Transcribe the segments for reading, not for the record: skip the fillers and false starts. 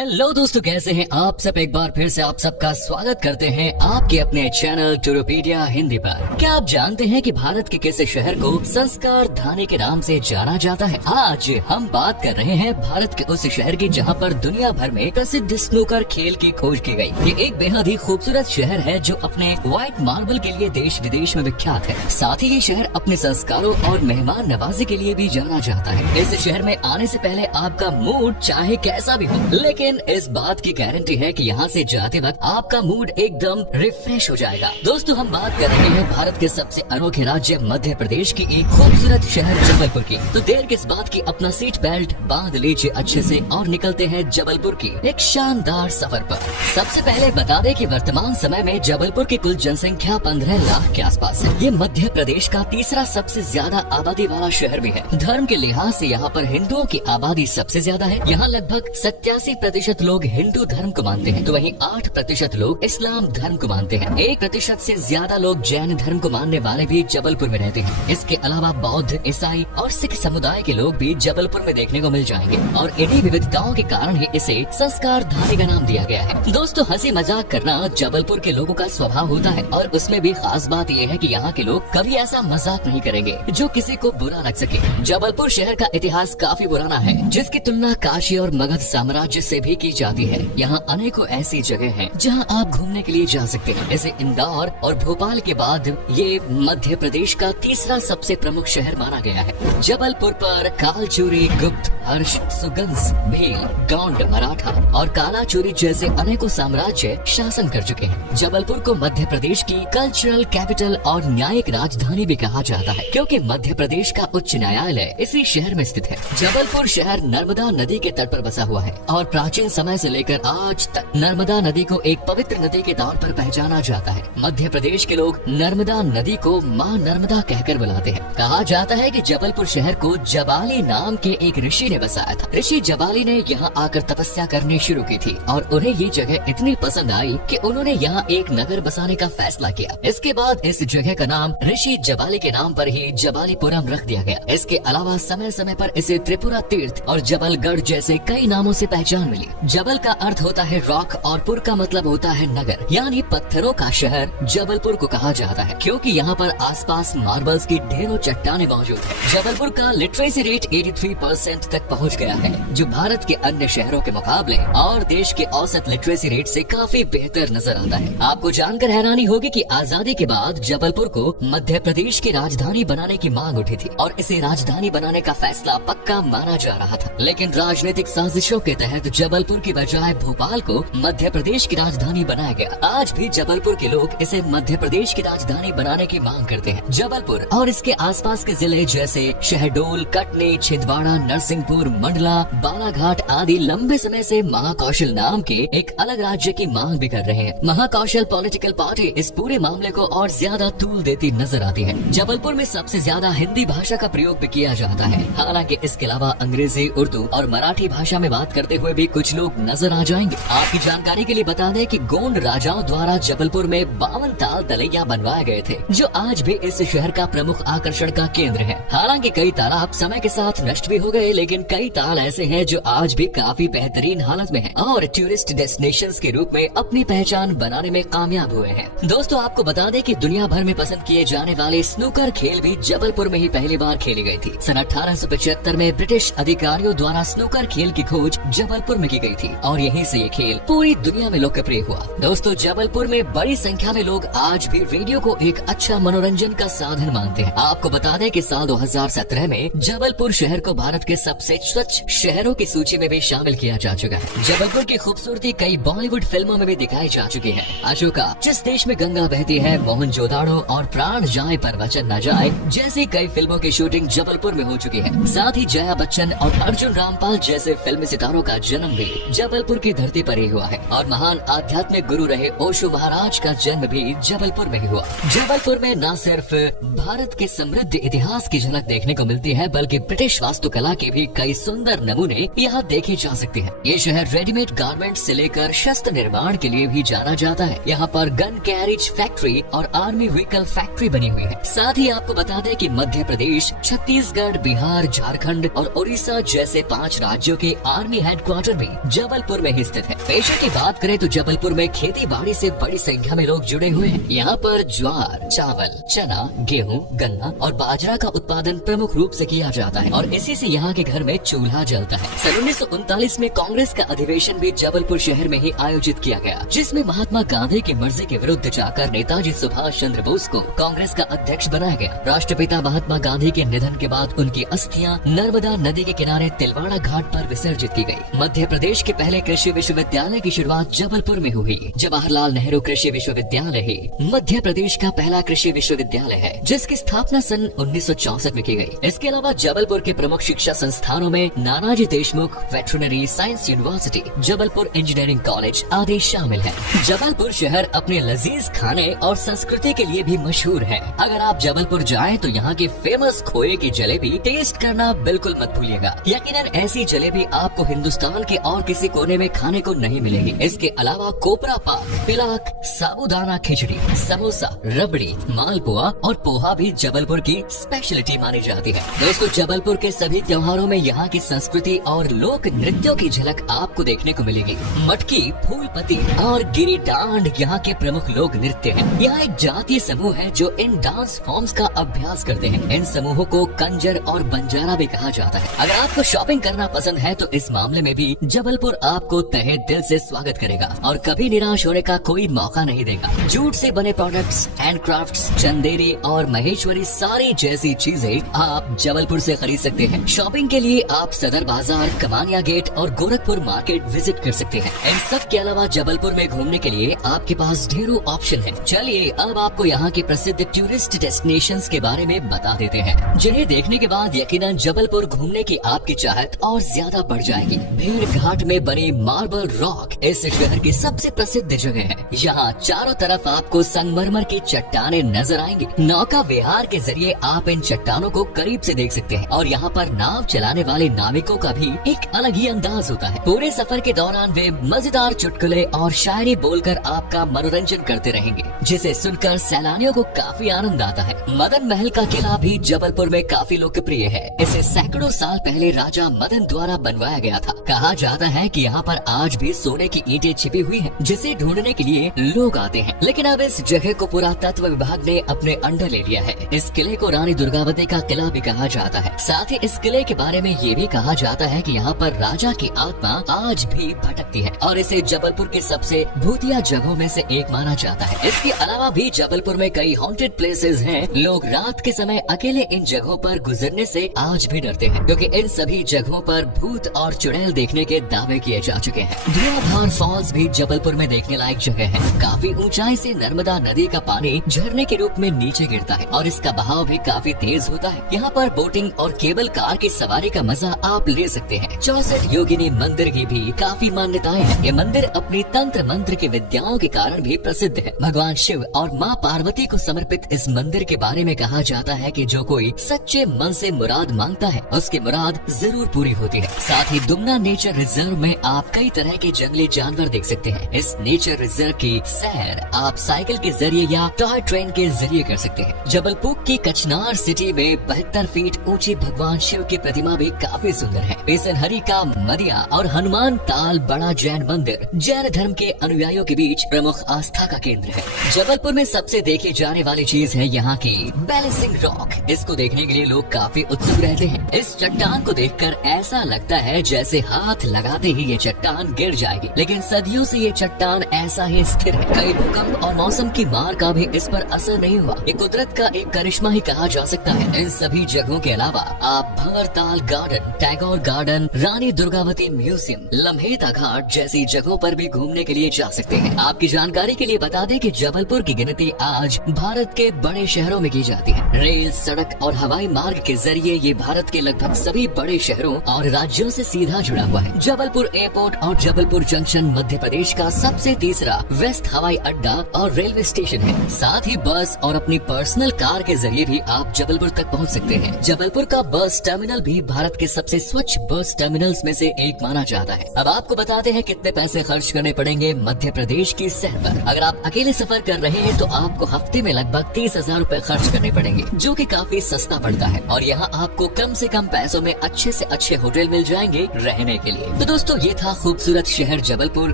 Hello दोस्तों, कैसे हैं आप सब। एक बार फिर से आप सबका स्वागत करते हैं आपके अपने चैनल टूरोपीडिया हिंदी पर। क्या आप जानते हैं कि भारत के किस शहर को संस्कार धानी के नाम से जाना जाता है। आज हम बात कर रहे हैं भारत के उस शहर की जहां पर दुनिया भर में प्रसिद्ध स्नूकर खेल की खोज की गई। ये एक बेहद ही खूबसूरत शहर है जो अपने व्हाइट मार्बल के लिए देश विदेश में विख्यात है। साथ ही ये शहर अपने संस्कारों और मेहमान नवाजी के लिए भी जाना जाता है। इस शहर में आने से पहले आपका मूड चाहे कैसा भी हो, लेकिन इस बात की गारंटी है कि यहाँ से जाते वक्त आपका मूड एकदम रिफ्रेश हो जाएगा। दोस्तों, हम बात कर रहे हैं भारत के सबसे अनोखे राज्य मध्य प्रदेश की एक खूबसूरत शहर जबलपुर की। तो देर किस बात की, अपना सीट बेल्ट बांध लीजिए अच्छे से और निकलते हैं जबलपुर की एक शानदार सफर पर। सबसे पहले बता दें कि वर्तमान समय में जबलपुर की कुल जनसंख्या 15 लाख के आसपास है। ये मध्य प्रदेश का तीसरा सबसे ज्यादा आबादी वाला शहर भी है। धर्म के लिहाज से यहाँ पर हिंदुओं की आबादी सबसे ज्यादा है। यहाँ लगभग 87% लोग हिंदू धर्म को मानते हैं, तो वहीं 8% लोग इस्लाम धर्म को मानते हैं। 1% से ज्यादा लोग जैन धर्म को मानने वाले भी जबलपुर में रहते हैं। इसके अलावा बौद्ध, ईसाई और सिख समुदाय के लोग भी जबलपुर में देखने को मिल जाएंगे और इन्हीं विविधताओं के कारण ही इसे संस्कार धानी का नाम दिया गया है। दोस्तों, हंसी मजाक करना जबलपुर के लोगों का स्वभाव होता है और उसमें भी खास बात यह है कि यहाँ के लोग कभी ऐसा मजाक नहीं करेंगे जो किसी को बुरा लग सके। जबलपुर शहर का इतिहास काफी पुराना है, जिसकी तुलना काशी और मगध साम्राज्य से भी की जाती है। यहाँ अनेकों ऐसी जगह हैं जहाँ आप घूमने के लिए जा सकते हैं। जैसे इंदौर और भोपाल के बाद ये मध्य प्रदेश का तीसरा सबसे प्रमुख शहर माना गया है। जबलपुर पर कालचूरी, गुप्त, हर्ष, सुगंस, भील, गौंड, मराठा और कालाचूरी जैसे अनेकों साम्राज्य शासन कर चुके हैं। जबलपुर को मध्य प्रदेश की कल्चरल कैपिटल और न्यायिक राजधानी भी कहा जाता है, क्योंकि मध्य प्रदेश का उच्च न्यायालय इसी शहर में स्थित है। जबलपुर शहर नर्मदा नदी के तट पर बसा हुआ है और प्राचीन समय से लेकर आज तक नर्मदा नदी को एक पवित्र नदी के तौर पर पहचाना जाता है। मध्य प्रदेश के लोग नर्मदा नदी को माँ नर्मदा कहकर बुलाते हैं। कहा जाता है कि जबलपुर शहर को जबाली नाम के एक ऋषि ने बसाया था। ऋषि जबाली ने यहाँ आकर तपस्या करनी शुरू की थी और उन्हें ये जगह इतनी पसंद आई कि उन्होंने यहाँ एक नगर बसाने का फैसला किया। इसके बाद इस जगह का नाम ऋषि जबाली के नाम पर ही जबालीपुरम रख दिया गया। इसके अलावा समय समय पर इसे त्रिपुरा तीर्थ और जबलगढ़ जैसे कई नामों से पहचान मिली। जबल का अर्थ होता है रॉक और पुर का मतलब होता है नगर, यानी पत्थरों का शहर जबलपुर को कहा जाता है, क्योंकि यहाँ पर आसपास मार्बल्स की ढेरों चट्टानें मौजूद है। जबलपुर का लिटरेसी रेट 83% तक पहुँच गया है, जो भारत के अन्य शहरों के मुकाबले और देश के औसत लिटरेसी रेट से काफी बेहतर नजर आता है। आपको जानकर हैरानी होगी कि आजादी के बाद जबलपुर को मध्य प्रदेश की राजधानी बनाने की मांग उठी थी और इसे राजधानी बनाने का फैसला पक्का माना जा रहा था, लेकिन राजनीतिक साजिशों के तहत जबलपुर की बजाय भोपाल को मध्य प्रदेश की राजधानी बनाया गया। आज भी जबलपुर के लोग इसे मध्य प्रदेश की राजधानी बनाने की मांग करते हैं। जबलपुर और इसके आसपास के जिले जैसे शहडोल, कटनी, छिंदवाड़ा, नरसिंहपुर, मंडला, बालाघाट आदि लंबे समय से महाकौशल नाम के एक अलग राज्य की मांग भी कर रहे हैं। महाकौशल पॉलिटिकल पार्टी इस पूरे मामले को और ज्यादा तूल देती नजर आती है। जबलपुर में सबसे ज्यादा हिंदी भाषा का प्रयोग भी किया जाता है। हालांकि इसके अलावा अंग्रेजी, उर्दू और मराठी भाषा में बात करते हुए भी कुछ लोग नजर आ जाएंगे। आपकी जानकारी के लिए बता दें कि गोंड राजाओं द्वारा जबलपुर में 52 ताल तलैया बनवाए गए थे, जो आज भी इस शहर का प्रमुख आकर्षण का केंद्र है। हालांकि कई तालाब समय के साथ नष्ट भी हो गए, लेकिन कई ताल ऐसे हैं जो आज भी काफी बेहतरीन हालत में हैं और टूरिस्ट डेस्टिनेशंस के रूप में अपनी पहचान बनाने में कामयाब हुए हैं। दोस्तों, आपको बता दें कि दुनिया भर में पसंद किए जाने वाले स्नूकर खेल भी जबलपुर में ही पहली बार खेली गई थी। सन 1875 में ब्रिटिश अधिकारियों द्वारा स्नूकर खेल की खोज जबलपुर में की गई थी और यहीं से ये खेल पूरी दुनिया में लोकप्रिय हुआ। दोस्तों, जबलपुर में बड़ी संख्या में लोग आज भी रेडियो को एक अच्छा मनोरंजन का साधन मानते हैं। आपको बता दें कि साल 2017 में जबलपुर शहर को भारत के सबसे स्वच्छ शहरों की सूची में भी शामिल किया जा चुका है। जबलपुर की खूबसूरती कई बॉलीवुड फिल्मों में भी दिखाई जा चुकी है। अशोका, जिस देश में गंगा बहती है, मोहनजोदाड़ो और प्राण जाए पर वचन न जाए जैसी कई फिल्मों की शूटिंग जबलपुर में हो चुकी है। साथ ही जया बच्चन और अर्जुन रामपाल जैसे फिल्मी सितारों का जन्म भी जबलपुर की धरती पर ही हुआ है और महान आध्यात्मिक गुरु रहे ओशो महाराज का जन्म भी जबलपुर में ही हुआ। जबलपुर में न सिर्फ भारत के समृद्ध इतिहास की झलक देखने को मिलती है, बल्कि ब्रिटिश वास्तुकला के भी कई सुंदर नमूने यहाँ देखे जा सकते हैं। ये शहर रेडीमेड गारमेंट से लेकर शस्त्र निर्माण के लिए भी जाना जाता है। यहाँ पर गन कैरेज फैक्ट्री और आर्मी व्हीकल फैक्ट्री बनी हुई है। साथ ही आपको बता दें कि मध्य प्रदेश, छत्तीसगढ़, बिहार, झारखंड और उड़ीसा जैसे 5 राज्यों के आर्मी हेडक्वार्टर भी जबलपुर में ही स्थित है। पेशे की बात करें तो जबलपुर में खेती बाड़ी से बड़ी संख्या में लोग जुड़े हुए हैं। यहाँ पर ज्वार, चावल, चना, गेहूं, गन्ना और बाजरा का उत्पादन प्रमुख रूप से किया जाता है और इसी से यहाँ के घर में चूल्हा जलता है। सन 1939 में कांग्रेस का अधिवेशन भी जबलपुर शहर में ही आयोजित किया गया, जिसमें महात्मा गांधी की मर्जी के विरुद्ध जाकर नेताजी सुभाष चंद्र बोस को कांग्रेस का अध्यक्ष बनाया गया। राष्ट्रपिता महात्मा गांधी के निधन के बाद उनकी अस्थियां नर्मदा नदी के किनारे तिलवाड़ा घाट पर विसर्जित की गई। मध्य प्रदेश के पहले कृषि विश्वविद्यालय की शुरुआत जबलपुर में हुई। जवाहरलाल नेहरू कृषि विश्वविद्यालय ही मध्य प्रदेश का पहला कृषि विश्वविद्यालय है, जिसकी स्थापना सन 1964 में की गई। इसके अलावा जबलपुर के प्रमुख शिक्षा संस्थानों में Nanaji Deshmukh veterinary science university, Jabalpur engineering college आदि शामिल है। जबलपुर शहर अपने लजीज खाने और संस्कृति के लिए भी मशहूर है। अगर आप जबलपुर जाएं तो यहाँ की फेमस खोए की जलेबी टेस्ट करना बिल्कुल मत भूलिएगा। यकीनन ऐसी जलेबी आपको हिंदुस्तान के और किसी कोने में खाने को नहीं मिलेगी। इसके अलावा कोपरा पाक, पिलाक, साबूदाना खिचड़ी, समोसा, रबड़ी, मालपुआ और पोहा भी जबलपुर की स्पेशलिटी मानी जाती है। दोस्तों, जबलपुर के सभी त्योहारों में यहाँ की संस्कृति और लोक नृत्यों की झलक आपको देखने को मिलेगी। मटकी, फूलपति और गिरी डांड यहाँ के प्रमुख लोक नृत्य हैं। यहाँ एक जातीय समूह है जो इन डांस फॉर्म्स का अभ्यास करते हैं। इन समूहों को कंजर और बंजारा भी कहा जाता है। अगर आपको शॉपिंग करना पसंद है तो इस मामले में भी जबलपुर आपको तहे दिल से स्वागत करेगा और कभी निराश होने का कोई मौका नहीं देगा। जूट से बने प्रोडक्ट्स, हैंडक्राफ्ट्स, चंदेरी और महेश्वरी सारी जैसी चीजें आप जबलपुर से खरीद सकते हैं। शॉपिंग के लिए आप सदर बाजार, कमानिया गेट और गोरखपुर मार्केट विजिट कर सकते हैं। इन सब के अलावा जबलपुर में घूमने के लिए आपके पास ढेरों ऑप्शन है। चलिए अब आपको यहाँ के प्रसिद्ध टूरिस्ट डेस्टिनेशंस के बारे में बता देते हैं, जिन्हें देखने के बाद यकीनन जबलपुर घूमने की आपकी चाहत और ज्यादा बढ़ जाएगी। भेड़ घाट में बने मार्बल रॉक इस शहर की सबसे प्रसिद्ध जगह है। यहाँ चारों तरफ आपको संगमरमर की चट्टानें नजर आएंगी। नौका विहार के जरिए आप इन चट्टानों को करीब से देख सकते हैं और यहाँ पर नाव चलाने वाले नाविकों का भी एक अलग ही अंदाज होता है। पूरे सफर के दौरान वे मजेदार चुटकुले और शायरी बोलकर आपका मनोरंजन करते रहेंगे, जिसे सुनकर सैलानियों को काफी आनंद आता है। मदन महल का किला भी जबलपुर में काफी लोकप्रिय है। इसे सैकड़ों साल पहले राजा मदन द्वारा बनवाया गया था। कहा जाता है कि यहाँ पर आज भी सोने की ईंटें छिपी हुई हैं, जिसे ढूंढने के लिए लोग आते हैं। लेकिन अब इस जगह को पुरातत्व विभाग ने अपने अंडर ले लिया है। इस किले को रानी दुर्गावती का किला भी कहा जाता है। साथ ही इस किले के बारे में ये भी कहा जाता है कि यहाँ पर राजा की आत्मा आज भी भटकती है और इसे जबलपुर के सबसे भूतिया जगहों में से एक माना जाता है। इसके अलावा भी जबलपुर में कई हॉन्टेड प्लेसेस हैं। लोग रात के समय अकेले इन जगहों पर गुजरने से आज भी डरते हैं, क्योंकि इन सभी जगहों पर भूत और चुड़ैल देखने के दावे किए जा चुके हैं। धुआंधार फॉल्स भी जबलपुर में देखने लायक जगह है। काफी ऊंचाई से नर्मदा नदी का पानी झरने के रूप में नीचे गिरता है और इसका बहाव भी काफी तेज होता है। यहाँ पर बोटिंग और केबल कार की सवारी का मजा आप ले सकते हैं। 64 योगिनी मंदिर की भी काफी मान्यताएं हैं। ये मंदिर अपनी तंत्र मंत्र की विद्याओं के कारण भी प्रसिद्ध है। भगवान शिव और माँ पार्वती को समर्पित इस मंदिर के बारे में कहा जाता है कि जो कोई सच्चे मन से मुराद मांगता है उसकी मुराद जरूर पूरी होती है। साथ ही दुमना नेचर रिजर्व में आप कई तरह के जंगली जानवर देख सकते हैं। इस नेचर रिजर्व की सैर आप साइकिल के जरिए या टॉय ट्रेन के जरिए कर सकते हैं। जबलपुर की कचनार सिटी में 72 फीट ऊंची भगवान शिव की प्रतिमा भी काफी सुंदर है। बेसनहरी का मदिया और हनुमान ताल बड़ा जैन मंदिर जैन धर्म के अनुयायियों के बीच प्रमुख आस्था का केंद्र है। जबलपुर में सबसे देखी जाने वाली चीज है यहाँ की बैलेंसिंग रॉक। इसको देखने के लिए लोग काफी उत्सुक रहते हैं। इस चट्टान को देखकर ऐसा लगता है जैसे हाथ लगाते ही ये चट्टान गिर जाएगी, लेकिन सदियों से ये चट्टान ऐसा ही स्थिर है। कई भूकंप और मौसम की मार का भी इस पर असर नहीं हुआ। ये कुदरत का एक करिश्मा ही कहा जा सकता है। इन सभी जगहों के अलावा आप Bhanwartal garden, Tagore garden, Rani Durgavati museum, लम्हेता घाट जैसी जगहों पर भी घूमने के लिए जा सकते हैं। आपकी जानकारी के लिए बता दें कि जबलपुर की गिनती आज भारत के बड़े शहरों में की जाती है। रेल, सड़क और हवाई मार्ग के जरिए ये भारत के लगभग सभी बड़े शहरों और राज्यों से सीधा जुड़ा हुआ है। जबलपुर एयरपोर्ट और जबलपुर जंक्शन मध्य प्रदेश का सबसे तीसरा वेस्ट हवाई अड्डा और रेलवे स्टेशन है। साथ ही बस और अपनी पर्सनल कार के जरिए भी आप जबलपुर तक पहुंच सकते हैं। जबलपुर का बस टर्मिनल भी भारत के सबसे स्वच्छ बस टर्मिनल्स में से एक माना जाता है। अब आपको बताते हैं कितने पैसे खर्च करने पड़ेंगे मध्य प्रदेश की सैर पर। अगर आप अकेले सफर कर रहे हैं तो आपको हफ्ते में लगभग 30,000 रूपए खर्च करने पड़ेंगे, जो कि काफी सस्ता पड़ता है। और यहाँ आपको कम से कम पैसों में अच्छे से अच्छे होटल मिल जाएंगे रहने के लिए। तो दोस्तों ये था खूबसूरत शहर जबलपुर।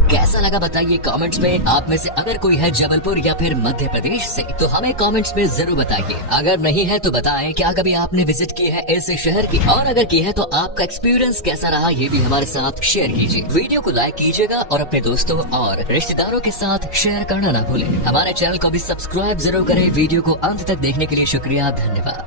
कैसा लगा बताइए कमेंट्स में। आप में से अगर कोई है जबलपुर या फिर मध्य प्रदेश से तो हमें कमेंट्स में जरूर बताइए। अगर नहीं है तो बताएं क्या कभी आपने विजिट की है ऐसे शहर की, और अगर की है तो आपका एक्सपीरियंस कैसा रहा ये भी हमारे साथ शेयर कीजिए। वीडियो को लाइक कीजिएगा और अपने दोस्तों और रिश्तेदारों के साथ शेयर करना ना भूलें। हमारे चैनल को भी सब्सक्राइब जरूर करें। वीडियो को अंत तक देखने के लिए शुक्रिया, धन्यवाद।